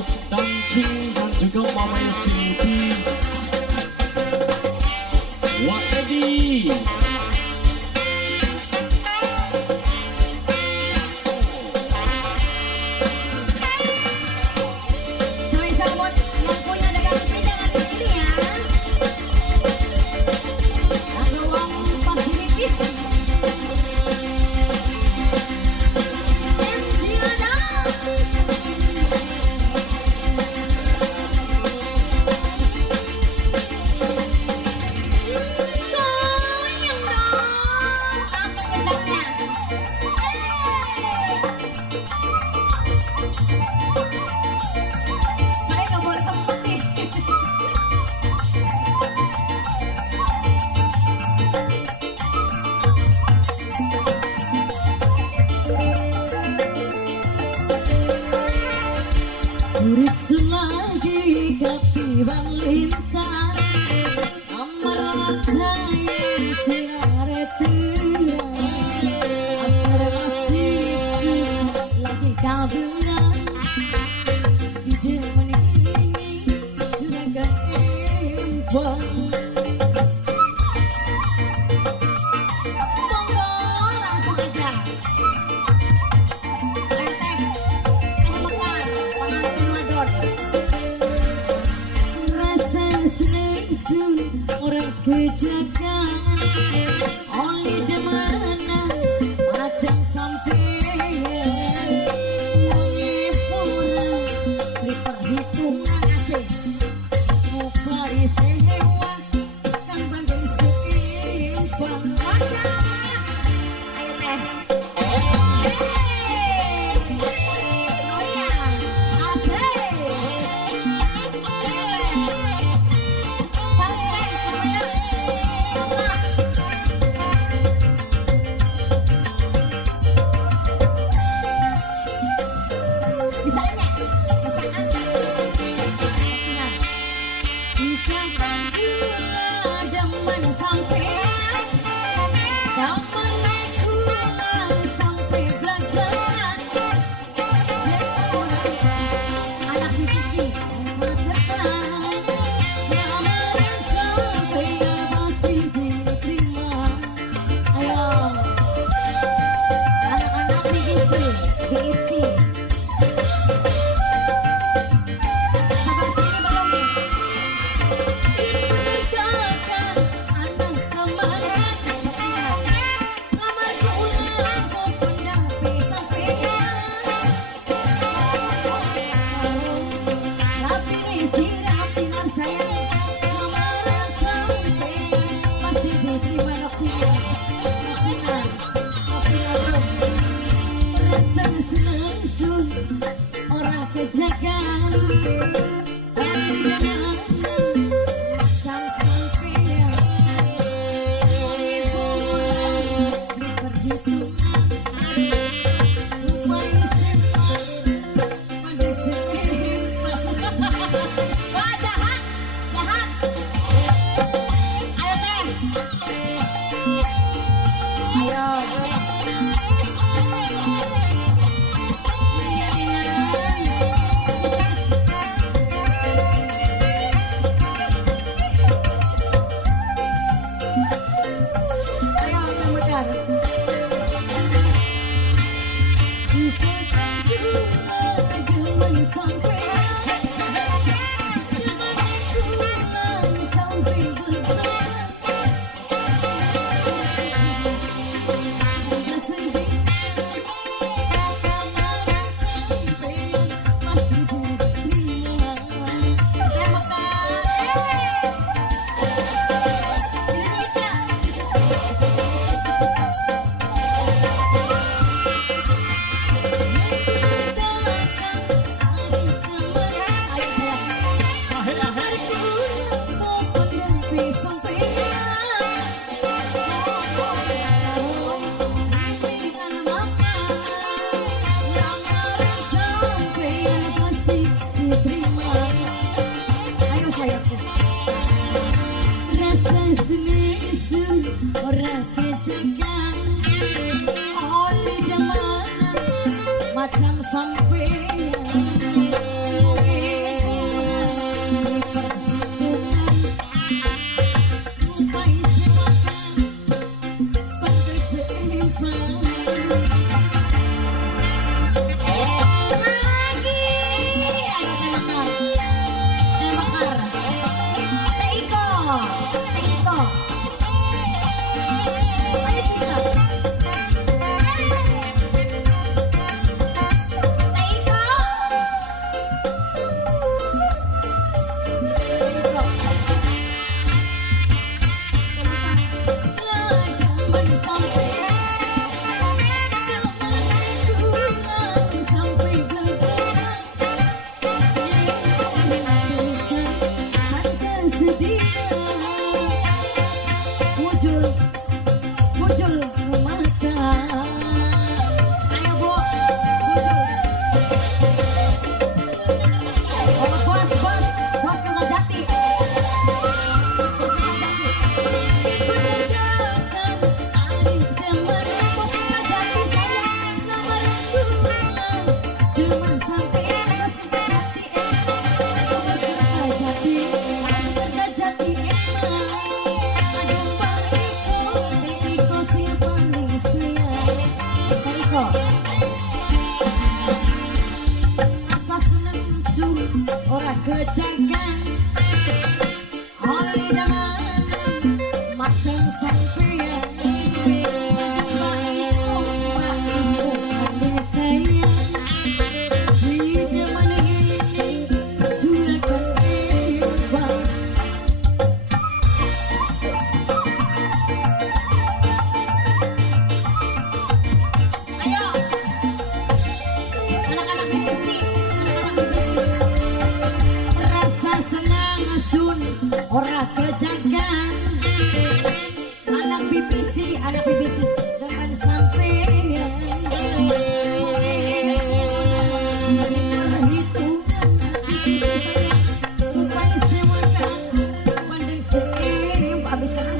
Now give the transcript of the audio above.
Bos Dancing dan juga Mama Siti. Wah Edi. Murid selagi ketiban lintang Amat yang siare tiang Asal masih lagi kabelan Di zaman ini sudah keimbang Monggo langsung aja Rasa seneng orang kejagaan Oli demana macam sampean Wangi pula di perhitungan asing Upari sehewa kan banding seimbang Ayo teh orang kejagaan macam sampean ibu di perhitungan rupanya simpan pada seimbang wah jahat ayo teh ayo sedia muncul muncul mata. Ayo bu, muncul. Oh bos bos bos kata jati. Bos kata jati. Mengerjakan alih teman bos kata jati saya nomor 2. Cuman sampai bos kata jati bos kata jati kata jati aduh Iko si panis ya Iko asas nencu ora kejagan oleh daman macam sampean Iko panis saya di zaman ini sudah ketimbang. Ayo, anak-anak BBC, anak-anak BBC. Rasa senang sun, ora kejagan. Anak BBC dengan sampean. Itu BBC saya, upaya sewakan, pandang seiring, habiskan